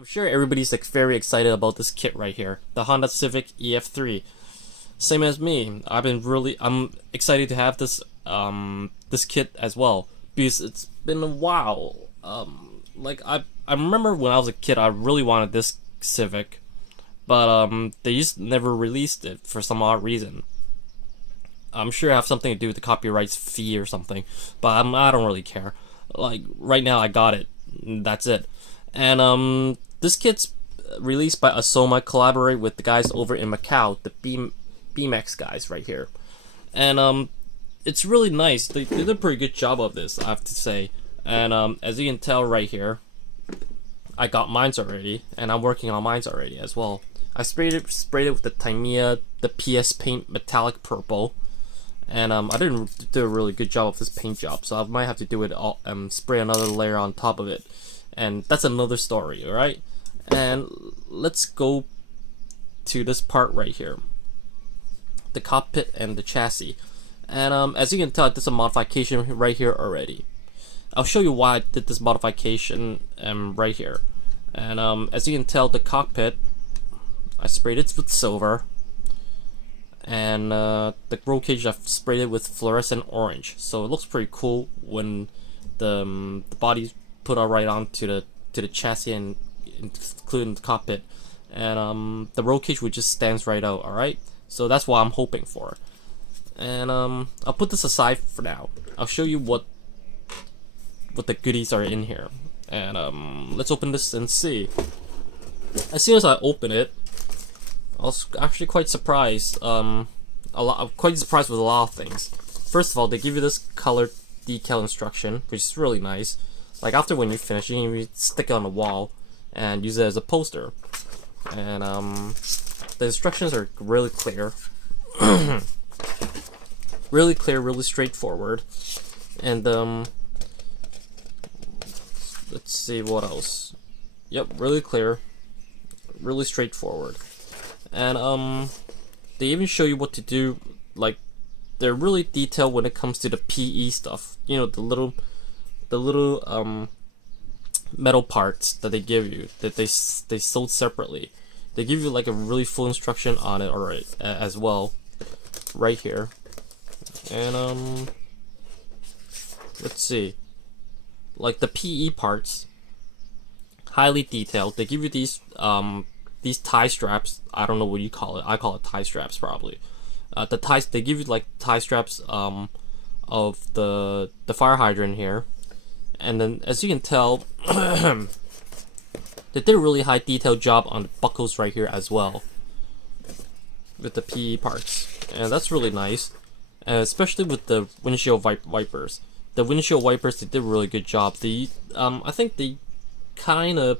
I'm sure everybody's like very excited about this kit right here, the Honda Civic EF3. Same as me. I'm excited to have this kit as well because it's been a while. I remember when I was a kid, I really wanted this Civic, but they just never released it for some odd reason. I'm sure it have something to do with the copyright fee or something, but I don't really care. Like right now, I got it. That's it. And this kit's released by Aoshima, collaborate with the guys over in Macau, the BeeMax guys right here. And it's really nice. They did a pretty good job of this, I have to say. And as you can tell right here, I got mines already, and I'm working on mines already as well. I sprayed it with the Tamiya, the PS Paint Metallic Purple, and I didn't do a really good job of this paint job, so I might have to do it all, spray another layer on top of it, and that's another story. All right, and let's go to this part right here, the cockpit and the chassis. And as you can tell, there's a modification right here already. I'll show you why I did this modification right here. And as you can tell, the cockpit, I sprayed it with silver, and the roll cage, I've sprayed it with fluorescent orange, so it looks pretty cool when the body's put right onto the chassis and including the cockpit, and the roll cage would just stands right out. All right, so that's what I'm hoping for. And I'll put this aside for now. I'll show you what the goodies are in here, and let's open this and see. As soon as I open it, I was actually quite surprised. I'm quite surprised with a lot of things. First of all, they give you this color decal instruction, which is really nice. Like after when you finish, you can stick it on the wall and use it as a poster. And the instructions are really clear, really clear, really straightforward. And let's see what else. Yep, really clear, really straightforward. And they even show you what to do. Like they're really detailed when it comes to the PE stuff. You know, the little metal parts that they give you that they sold separately. They give you like a really full instruction on it already as well, right here. And let's see, like the PE parts, highly detailed. They give you these tie straps. I don't know what you call it. I call it tie straps probably. The ties, they give you like tie straps of the fire hydrant here, and then as you can tell, they did a really high detail job on the buckles right here as well with the PE parts, and that's really nice. And especially with the windshield wipers. The windshield wipers, they did a really good job. I think they kind of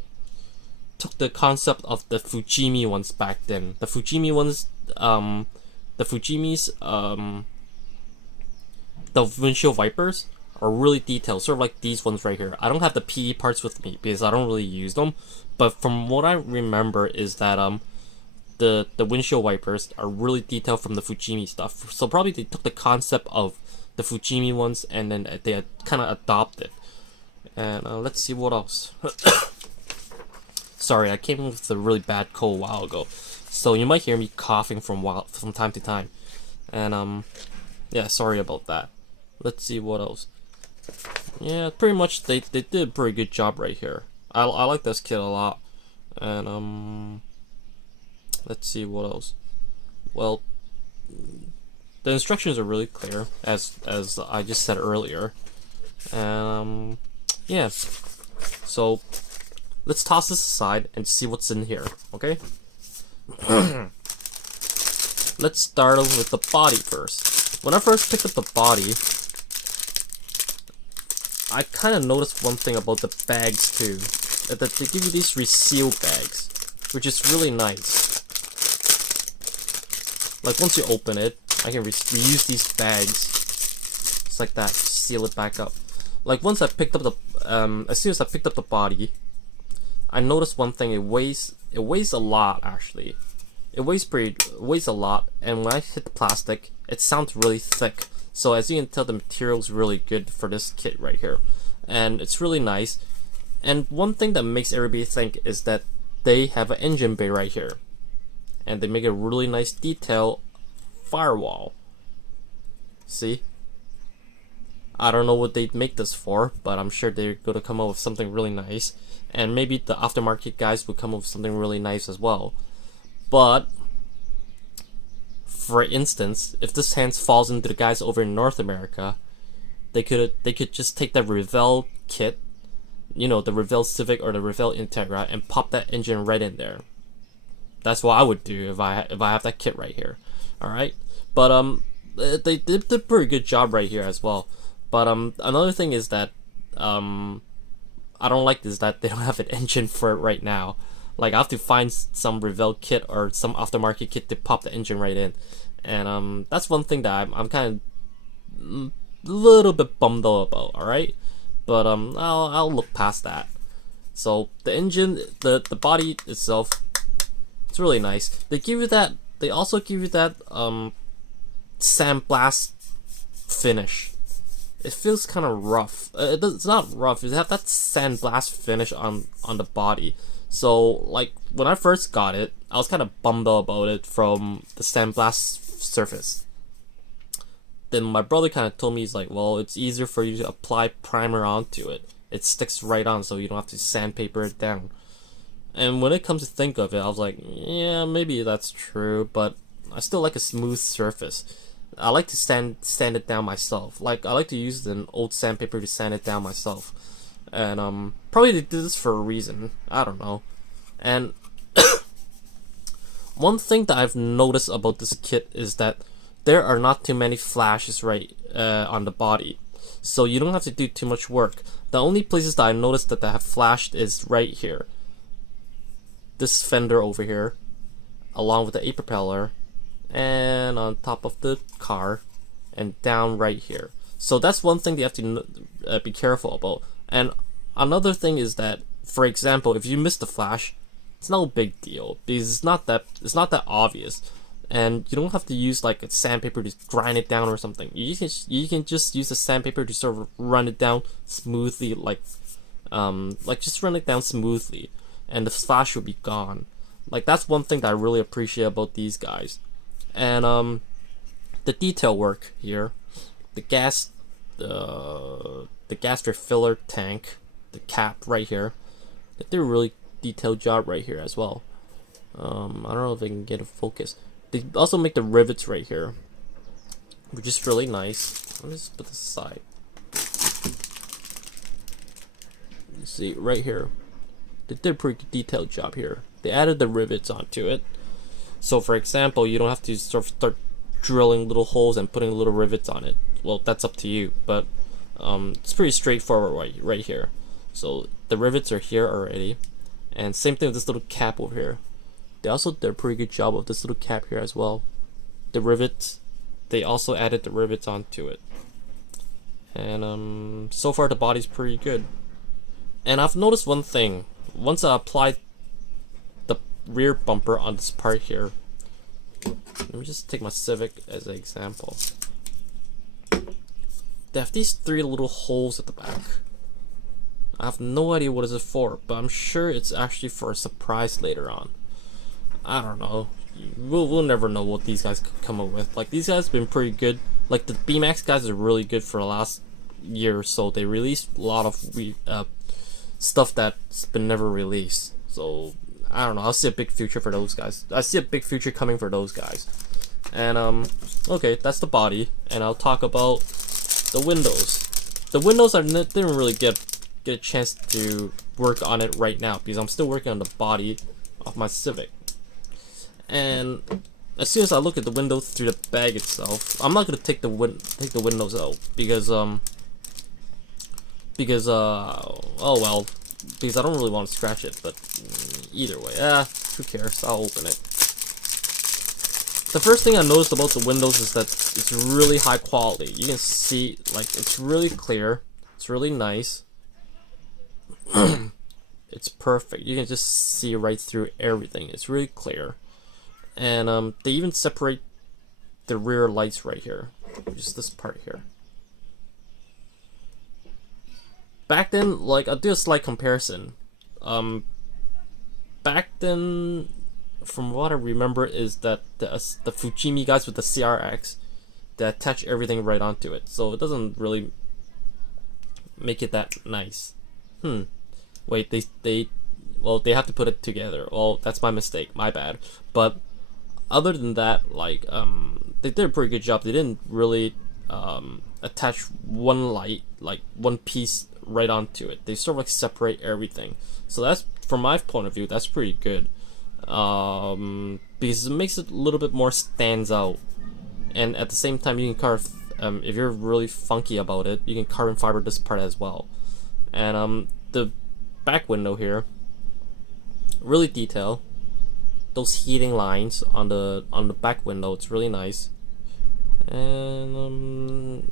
took the concept of the Fujimi ones back then. The Fujimi ones, the Fujimi's, the windshield wipers are really detailed, sort of like these ones right here. I don't have the PE parts with me because I don't really use them, but from what I remember is that the windshield wipers are really detailed from the Fujimi stuff. So probably they took the concept of the Fujimi ones and then they kind of adopted. And let's see what else. Sorry, I came with a really bad cold a while ago, so you might hear me coughing from time to time. And yeah, sorry about that. Let's see what else. Yeah, pretty much they did a pretty good job right here. I like this kit a lot. And let's see what else. Well, the instructions are really clear, as I just said earlier. Yeah, so let's toss this aside and see what's in here, okay? Let's start off with the body first. When I first picked up the body, I kind of noticed one thing about the bags too, that they give you these reseal bags, which is really nice. Like once you open it, I can reuse these bags, just like that, seal it back up. Like once I picked up the, as soon as I picked up the body, I noticed one thing. It weighs a lot actually. It weighs a lot, and when I hit the plastic, it sounds really thick. So as you can tell, the material is really good for this kit right here, and it's really nice. And one thing that makes everybody think is that they have an engine bay right here, and they make a really nice detail firewall. See? I don't know what they'd make this for, but I'm sure they're going to come up with something really nice. And maybe the aftermarket guys would come up with something really nice as well. But, for instance, if this hand falls into the guys over in North America, they could just take that Revell kit, you know, the Revell Civic or the Revell Integra, and pop that engine right in there. That's what I would do if I have that kit right here. All right, but they did a pretty good job right here as well. But another thing is that I don't like is that they don't have an engine for it right now. Like, I have to find some Revell kit or some aftermarket kit to pop the engine right in, and that's one thing that I'm kind of a little bit bummed out about. All right, but I'll look past that. So the engine, the body itself, it's really nice. They give you that. They also give you that sandblast finish. It feels kind of rough. It's not rough. It has that sandblast finish on the body. So, like, when I first got it, I was kind of bummed out about it from the sandblast surface. Then my brother kind of told me, he's like, well, it's easier for you to apply primer onto it. It sticks right on, so you don't have to sandpaper it down. And when it comes to think of it, I was like, yeah, maybe that's true, but I still like a smooth surface. I like to sand it down myself. Like, I like to use an old sandpaper to sand it down myself. And probably they did this for a reason. I don't know. And one thing that I've noticed about this kit is that there are not too many flashes right on the body, so you don't have to do too much work. The only places that I noticed that have flashed is right here, this fender over here, along with the A propeller, and on top of the car, and down right here. So that's one thing they have to be careful about. And another thing is that, for example, if you miss the flash, it's no big deal because it's not that obvious, and you don't have to use like a sandpaper to grind it down or something. You can just use a sandpaper to sort of run it down smoothly, like just run it down smoothly, and the flash will be gone. Like, that's one thing that I really appreciate about these guys. And the detail work here, the gas refiller tank, the cap right here, they did a really detailed job right here as well. I don't know if I can get a focus. They also make the rivets right here, which is really nice. Let me just put this aside. You see right here, they did a pretty detailed job here. They added the rivets onto it. So, for example, you don't have to sort of start drilling little holes and putting little rivets on it. Well, that's up to you, but it's pretty straightforward right here. So the rivets are here already, and same thing with this little cap over here. They also did a pretty good job of this little cap here as well. The rivets, they also added the rivets onto it, and so far the body's pretty good. And I've noticed one thing. Once I applied the rear bumper on this part here, let me just take my Civic as an example. They have these three little holes at the back. I have no idea what is it for, but I'm sure it's actually for a surprise later on. I don't know. We'll never know what these guys come up with. Like, these guys have been pretty good. Like, the BeeMax guys are really good for the last year or so. They released a lot of stuff that's been never released. So, I don't know. I'll see a big future for those guys. I see a big future coming for those guys. And, okay, that's the body. And I'll talk about the windows. The windows I didn't really get a chance to work on it right now because I'm still working on the body of my Civic. And as soon as I look at the window through the bag itself, I'm not gonna take the windows out because oh well, because I don't really want to scratch it. But either way, who cares? I'll open it. The first thing I noticed about the windows is that it's really high quality. You can see, like, it's really clear. It's really nice. It's perfect. You can just see right through everything. It's really clear. And they even separate the rear lights right here, which is this part here. back then, like, I'll do a slight comparison. Back then, from what I remember, is that the Fujimi guys with the CRX, they attach everything right onto it, so it doesn't really make it that nice. Wait, they have to put it together. Well, that's my mistake, my bad. But other than that, like, they did a pretty good job. They didn't really attach one light, like one piece right onto it. They sort of like separate everything. So that's, from my point of view, that's pretty good. Because it makes it a little bit more stands out. And at the same time, you can carve, if you're really funky about it, you can carbon fiber this part as well. And the back window here, really detailed. Those heating lines on the back window, it's really nice. And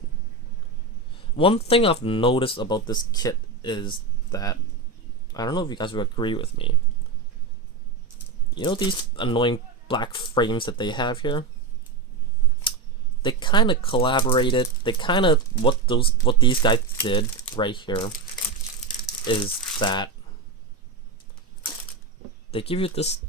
one thing I've noticed about this kit is that, I don't know if you guys would agree with me. You know these annoying black frames that they have here? They kind of collaborated. They kind of, what these guys did right here is that they give you this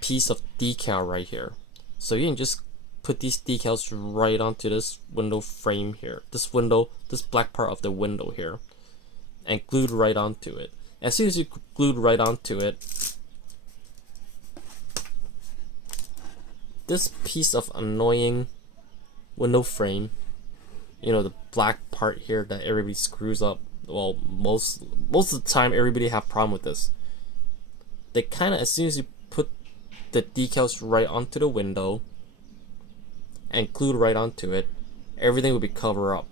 piece of decal right here, so you can just put these decals right onto this window frame here, this black part of the window here, and glued right onto it. As soon as you glued right onto it, this piece of annoying window frame, you know, the black part here that everybody screws up, well, most of the time everybody have problem with this. They kind of, as soon as you put the decals right onto the window and glued right onto it, everything will be covered up.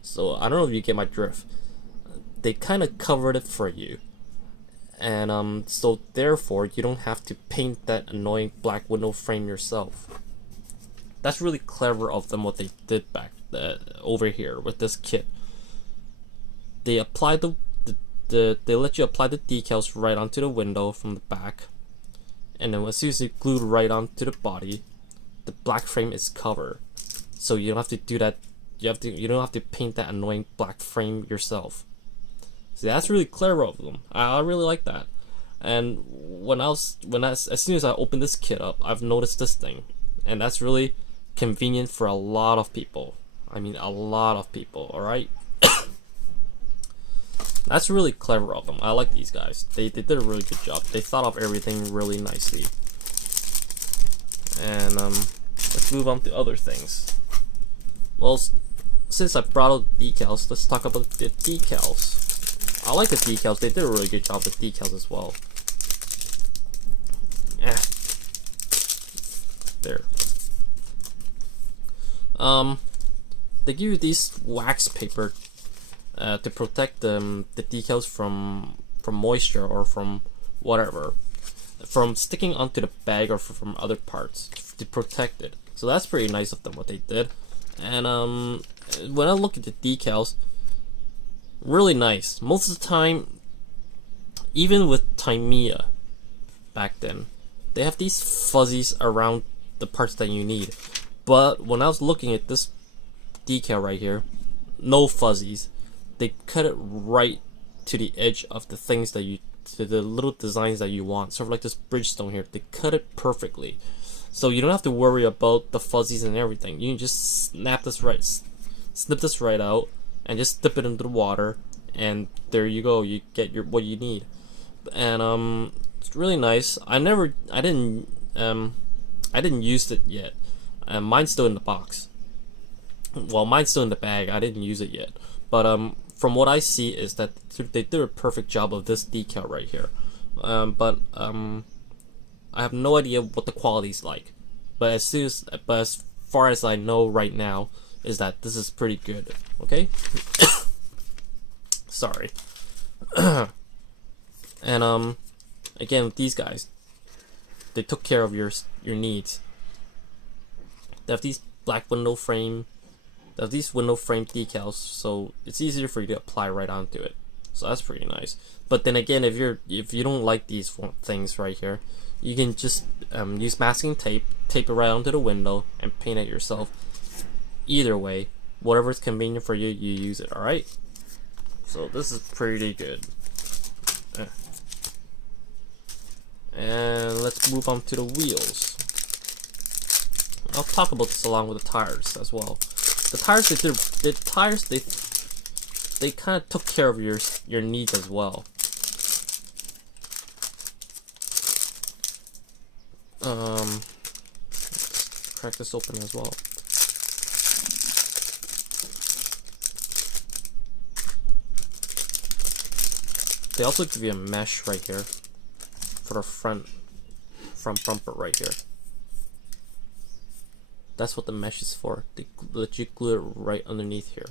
So I don't know if you get my drift. They kind of covered it for you, and so therefore you don't have to paint that annoying black window frame yourself. That's really clever of them, what they did back over here with this kit. They apply they let you apply the decals right onto the window from the back, and then as soon as you glued right onto the body, the black frame is covered. So you don't have to do that. You don't have to paint that annoying black frame yourself. See, that's really clever of them. I really like that. And as soon as I opened this kit up, I've noticed this thing, and that's really convenient for a lot of people. I mean, a lot of people. All right. That's really clever of them. I like these guys. They did a really good job. They thought of everything really nicely. And let's move on to other things. Well, since I brought out decals, let's talk about the decals. I like the decals. They did a really good job with decals as well. There. They give you these wax paper to protect the decals from moisture or from whatever, from sticking onto the bag or from other parts, to protect it. So that's pretty nice of them, what they did. And when I look at the decals, really nice. Most of the time, even with Tamiya back then, they have these fuzzies around the parts that you need. But when I was looking at this decal right here, no fuzzies. They cut it right to the edge of the things that to the little designs that you want. Sort of like this Bridgestone here. They cut it perfectly. So you don't have to worry about the fuzzies and everything. You can just snip this right out and just dip it into the water, and there you go. You get what you need. And it's really nice. I didn't use it yet. Mine's still in the box. Well, mine's still in the bag. I didn't use it yet. But from what I see is that they did a perfect job of this decal right here. But I have no idea what the quality's like. But as far as I know right now is that this is pretty good. Okay. Sorry. And again, with these guys, they took care of your needs. They have these black window frame. They have these window frame decals, so it's easier for you to apply right onto it. So that's pretty nice. But then again, if you don't like these things right here, you can just use masking tape, tape it right onto the window, and paint it yourself. Either way, whatever is convenient for you, you use it. All right. So this is pretty good. And let's move on to the wheels. I'll talk about this along with the tires as well. The tires they kind of took care of your needs as well. Let's crack this open as well. They also give you a mesh right here for the front bumper right here. That's what the mesh is for. They let you glue it right underneath here.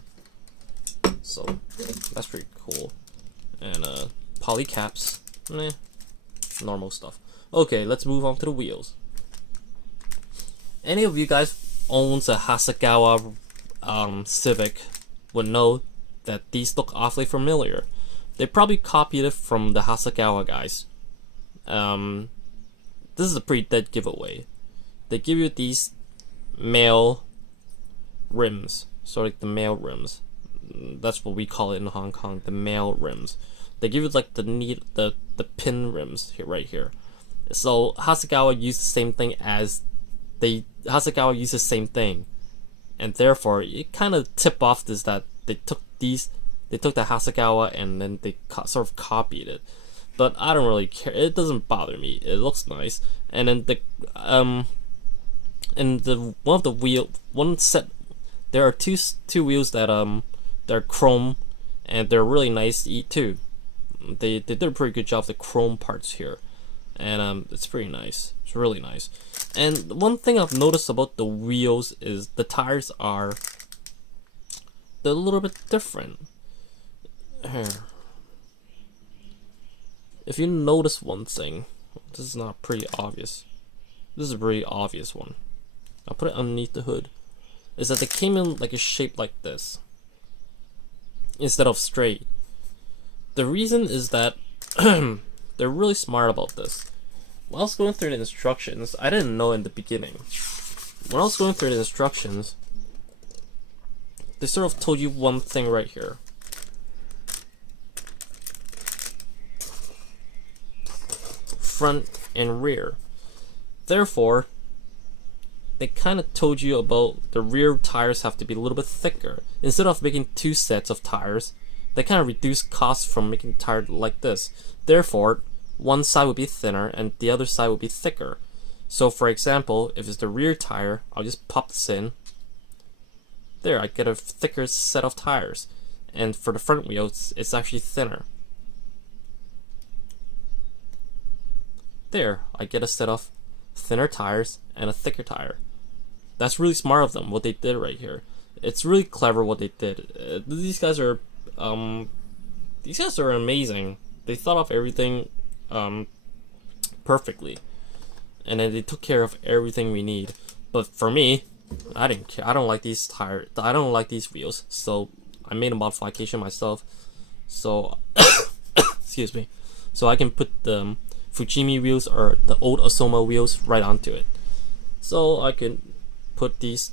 So that's pretty cool. And poly caps, normal stuff. Okay, let's move on to the wheels. Any of you guys owns a Hasegawa Civic would know that these look awfully familiar. They probably copied it from the Hasegawa guys. This is a pretty dead giveaway. They give you these male rims, so like the male rims. That's what we call it in Hong Kong, the male rims. They give you like the pin rims here, right here. So Hasegawa used the same thing Hasegawa used the same thing, and therefore it kind of tip off this that they took the Hasegawa and then they sort of copied it. But I don't really care. It doesn't bother me. It looks nice. And then there are two wheels that they're chrome, and they're really nice to eat too. They did a pretty good job of the chrome parts here, and it's pretty nice. It's really nice. And one thing I've noticed about the wheels is the tires they're a little bit different. Here. If you notice one thing, this is not pretty obvious. This is a pretty obvious one. I'll put it underneath the hood. Is that they came in like a shape like this instead of straight. The reason is that they're really smart about this. When I was going through the instructions, I didn't know in the beginning. When I was going through the instructions, they sort of told you one thing right here. Front and rear. Therefore, they kind of told you about the rear tires have to be a little bit thicker. Instead of making two sets of tires, they kind of reduce costs from making a tire like this. Therefore, one side would be thinner and the other side would be thicker. So for example, if it's the rear tire, I'll just pop this in. There, I get a thicker set of tires. And for the front wheel, it's actually thinner. There, I get a set of thinner tires and a thicker tire. That's really smart of them, what they did right here. It's really clever what they did. These guys are amazing. They thought of everything perfectly, and then they took care of everything we need. But for me, I didn't care. I don't like these tires. I don't like these wheels, so I made a modification myself. So excuse me. So I can put the Fujimi wheels or the old Aoshima wheels right onto it. So I can put these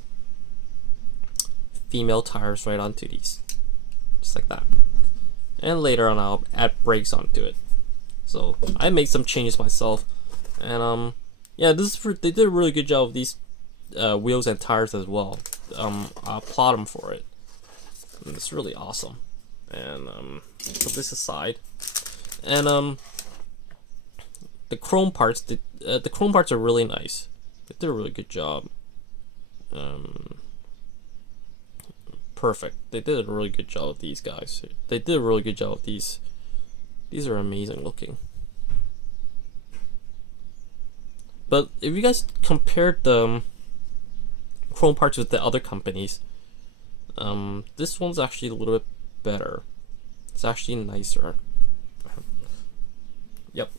female tires right onto these, just like that. And later on I'll add brakes onto it. So I made some changes myself, and yeah, they did a really good job of these wheels and tires as well. I applaud them for it. And it's really awesome. And put this aside, and the chrome parts, the chrome parts are really nice. They did a really good job. Perfect. They did a really good job of these guys. They did a really good job of these. These are amazing looking. But if you guys compared the chrome parts with the other companies, this one's actually a little bit better. It's actually nicer. Yep.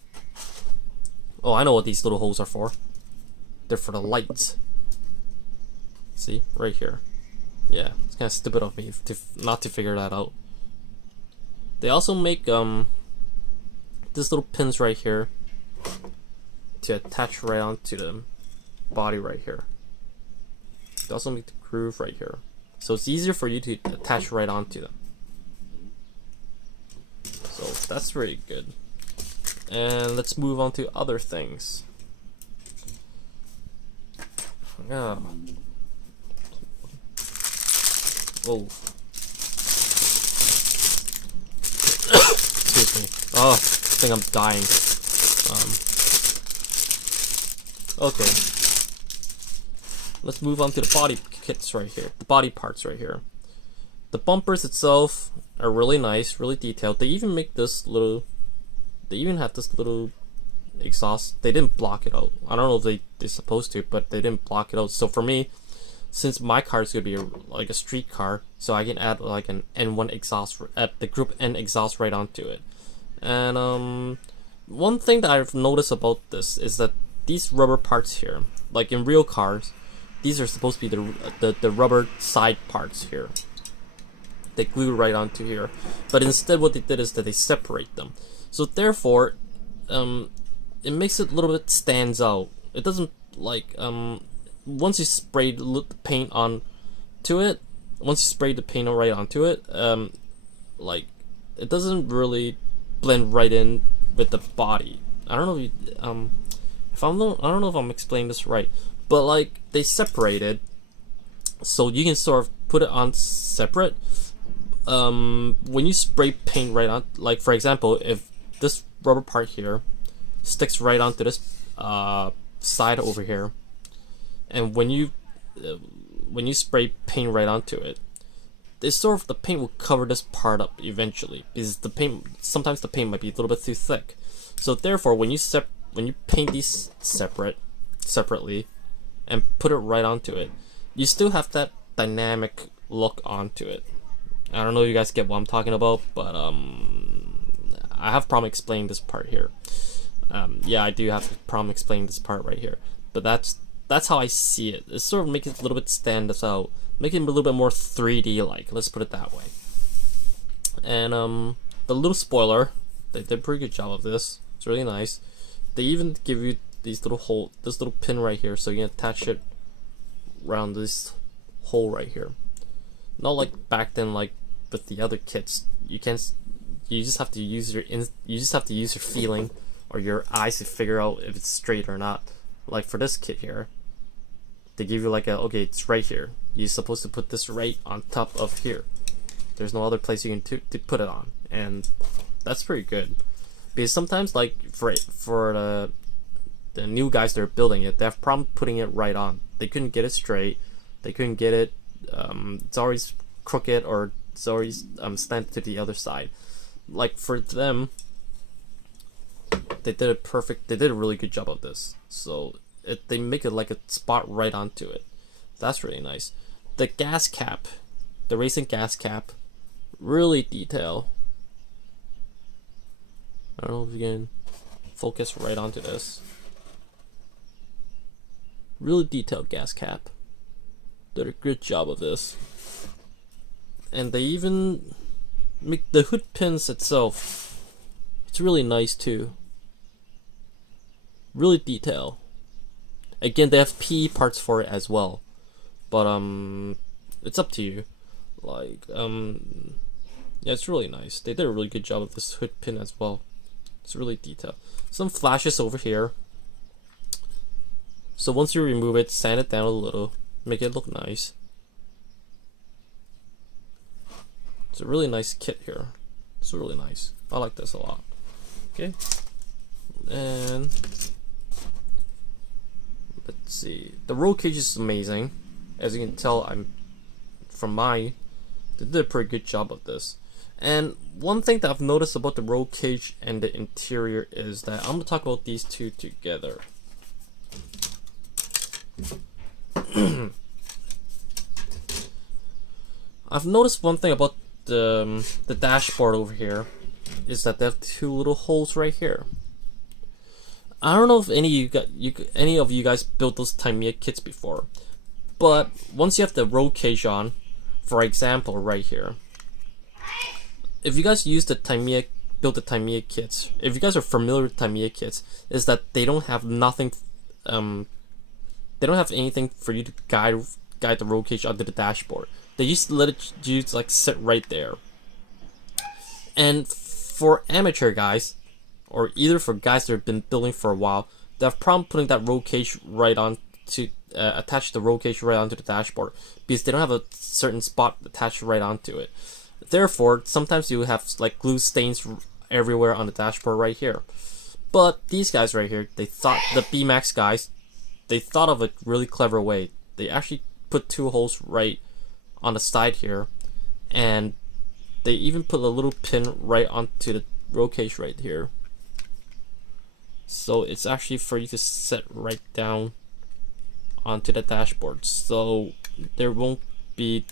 Oh, I know what these little holes are for. They're for the lights. See, right here. Yeah, it's kind of stupid of me not to figure that out. They also make these little pins right here to attach right onto the body right here. They also make the groove right here, so it's easier for you to attach right onto them. That's really good. And let's move on to other things. Yeah. Whoa. Excuse me. Oh, I think I'm dying. Okay. Let's move on to the body kits right here. The body parts right here. The bumpers itself are really nice, really detailed. They even make this little. They even have this little exhaust. They didn't block it out. I don't know if they're supposed to, but they didn't block it out. So for me, since my car is gonna be like a street car, so I can add like an N1 exhaust, at the Group N exhaust right onto it. And one thing that I've noticed about this is that these rubber parts here, like in real cars, these are supposed to be the rubber side parts here. They glue right onto here, but instead what they did is that they separate them. So therefore, it makes it a little bit stands out. It doesn't like once you spray the paint on to it, once you spray the paint right onto it, like it doesn't really blend right in with the body. I don't know if you, I don't know if I'm explaining this right, but like they separated, so you can sort of put it on separate. When you spray paint right on, like for example, if this rubber part here sticks right onto this side over here, and when you spray paint right onto it, this sort of the paint will cover this part up eventually, because the paint, sometimes the paint might be a little bit too thick. So therefore, when you paint these separately and put it right onto it, you still have that dynamic look onto it. I don't know if you guys get what I'm talking about, but I have problem explaining this part here. Yeah, I do have a problem explaining this part right here, but that's how I see it. It sort of makes it a little bit stand us out, make it a little bit more 3D like. Let's put it that way. And the little spoiler, they did a pretty good job of this. It's really nice. They even give you these little this little pin right here, so you can attach it around this hole right here. Not like back then, like with the other kits, you can't. You just have to use your feeling or your eyes to figure out if it's straight or not. Like for this kit here, they give you like okay, it's right here. You're supposed to put this right on top of here. There's no other place you can to put it on, and that's pretty good. Because sometimes, like for the new guys that are building it, they have problem putting it right on. They couldn't get it straight. They couldn't get it. It's always crooked, or it's always slanted to the other side. Like for them, they did it perfect. They did a really good job of this. So they make it like a spot right onto it. That's really nice. The gas cap, the racing gas cap, really detailed. I don't know if you can focus right onto this. Really detailed gas cap. Did a good job of this. And they even make the hood pins itself. It's really nice too. Really detailed. Again, they have PE parts for it as well. But it's up to you. Like yeah, it's really nice. They did a really good job of this hood pin as well. It's really detailed. Some flashes over here. So once you remove it, sand it down a little, make it look nice. It's a really nice kit here. It's really nice. I like this a lot. Okay. And let's see. The roll cage is amazing. As you can tell, they did a pretty good job of this. And one thing that I've noticed about the roll cage and the interior is that I'm gonna talk about these two together. I've noticed one thing about the dashboard over here is that they have two little holes right here. I don't know if any of you guys built those Tamiya kits before, but once you have the roll cage on, for example, right here, if you guys use build the Tamiya kits, if you guys are familiar with Tamiya kits, is that they don't have nothing. They don't have anything for you to guide the roll cage under the dashboard. They just let it like sit right there. And For amateur guys, or either for guys that have been building for a while, they have problem putting that roll cage right on to attach the roll cage right onto the dashboard because they don't have a certain spot attached right onto it. Therefore, sometimes you have like glue stains everywhere on the dashboard right here. But these guys right here, they thought, the BeeMax guys, they thought of a really clever way. They actually put 2 holes right on the side here, and they even put a little pin right onto the roll cage right here. So it's actually for you to set right down onto the dashboard. So there won't be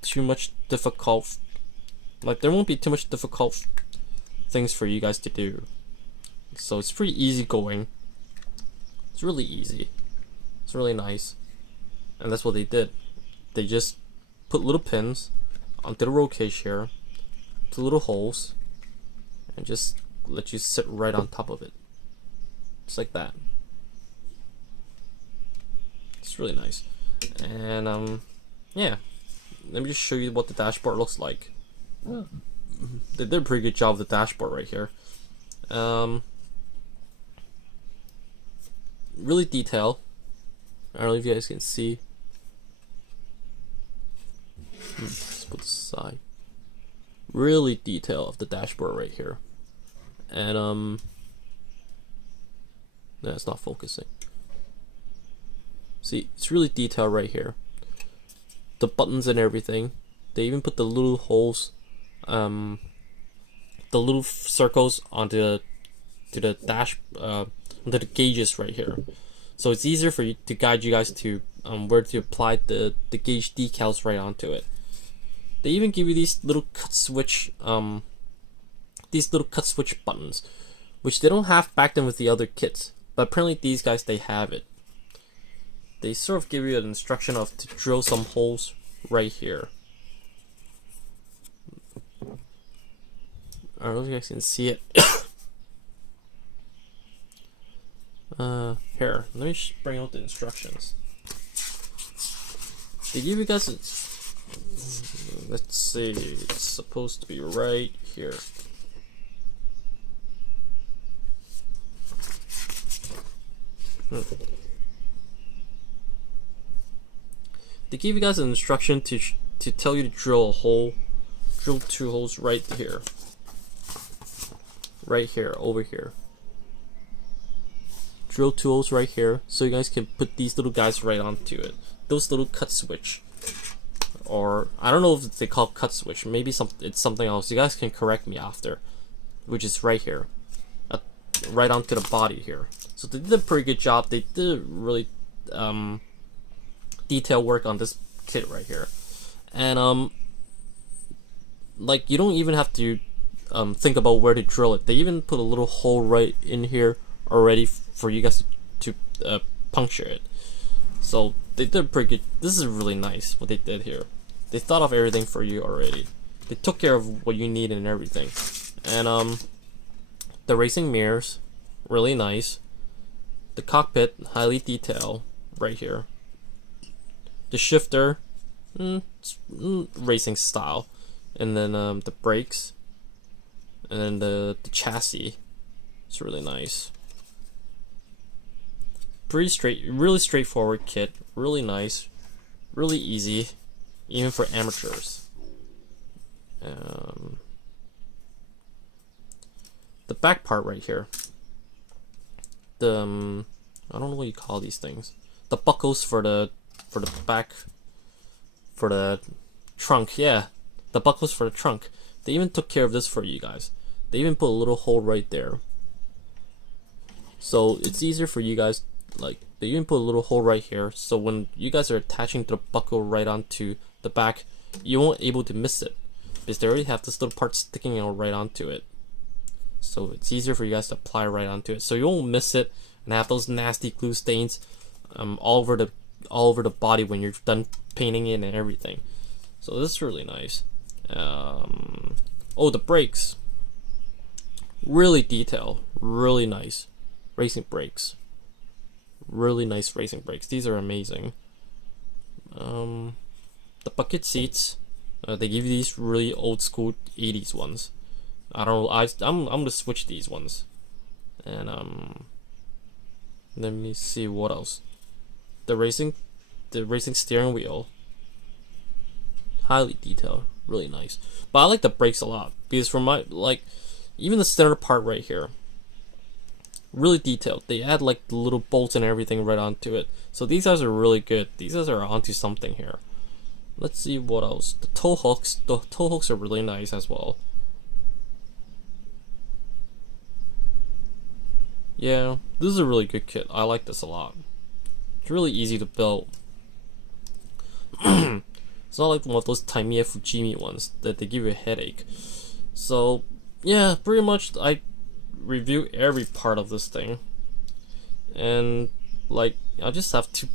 too much difficult, there won't be too much difficult things for you guys to do. So it's pretty easy going. It's really easy. It's really nice. And that's what they did. They just put little pins onto the roll cage here, 2 little holes, and just let you sit right on top of it. Just like that. It's really nice. And yeah. Let me just show you what the dashboard looks like. They did a pretty good job of the dashboard right here. Really detailed. I don't know if you guys can see. Let's put this aside. Really detailed of the dashboard right here. And no, it's not focusing. See, it's really detailed right here. The buttons and everything. They even put the little holes, the little circles onto the dash, onto the gauges right here. So it's easier for you to guide you guys to where to apply the gauge decals right onto it. They even give you these little cut switch buttons, which they don't have back then with the other kits, but apparently these guys, they have it. They sort of give you an instruction of to drill some holes right here. I don't know if you guys can see it. Here, let me bring out the instructions. They give you guys let's see, it's supposed to be right here. They give you guys an instruction to tell you to drill 2 holes right here. Right here, over here. Drill 2 holes right here, so you guys can put these little guys right onto it. Those little cut switch, or I don't know if they call cut switch. Maybe it's something else. You guys can correct me after. Which is right here, right onto the body here. So they did a pretty good job. They did really detailed work on this kit right here, and like you don't even have to think about where to drill it. They even put a little hole right in here already for you guys to puncture it. So they did pretty good. This is really nice what they did here. They thought of everything for you already. They took care of what you need and everything. And the racing mirrors, really nice. The cockpit, highly detailed right here. The shifter, racing style. And then the brakes, and then the chassis. It's really nice. Pretty really straightforward kit. Really nice, really easy, even for amateurs. The back part right here. The I don't know what you call these things. The buckles for the back, for the trunk. Yeah, the buckles for the trunk. They even took care of this for you guys. They even put a little hole right there, so it's easier for you guys. Like, they even put a little hole right here, so when you guys are attaching the buckle right onto the back, you won't able to miss it because they already have this little part sticking out right onto it. So it's easier for you guys to apply right onto it, so you won't miss it and have those nasty glue stains all over the body when you're done painting it and everything. So this is really nice. Oh, the brakes, really detailed, really nice racing brakes. Really nice racing brakes. These are amazing. The bucket seats, they give you these really old school 80s ones. I don't. I'm gonna switch these ones, and let me see what else. The racing steering wheel, highly detailed, really nice. But I like the brakes a lot because from my even the center part right here, really detailed. They add like the little bolts and everything right onto it. So these guys are really good. These guys are onto something here. Let's see what else. The toe hooks are really nice as well. Yeah, this is a really good kit. I like this a lot. It's really easy to build. It's not like one of those Tamiya Fujimi ones that they give you a headache. So yeah, pretty much I review every part of this thing, and like I just have two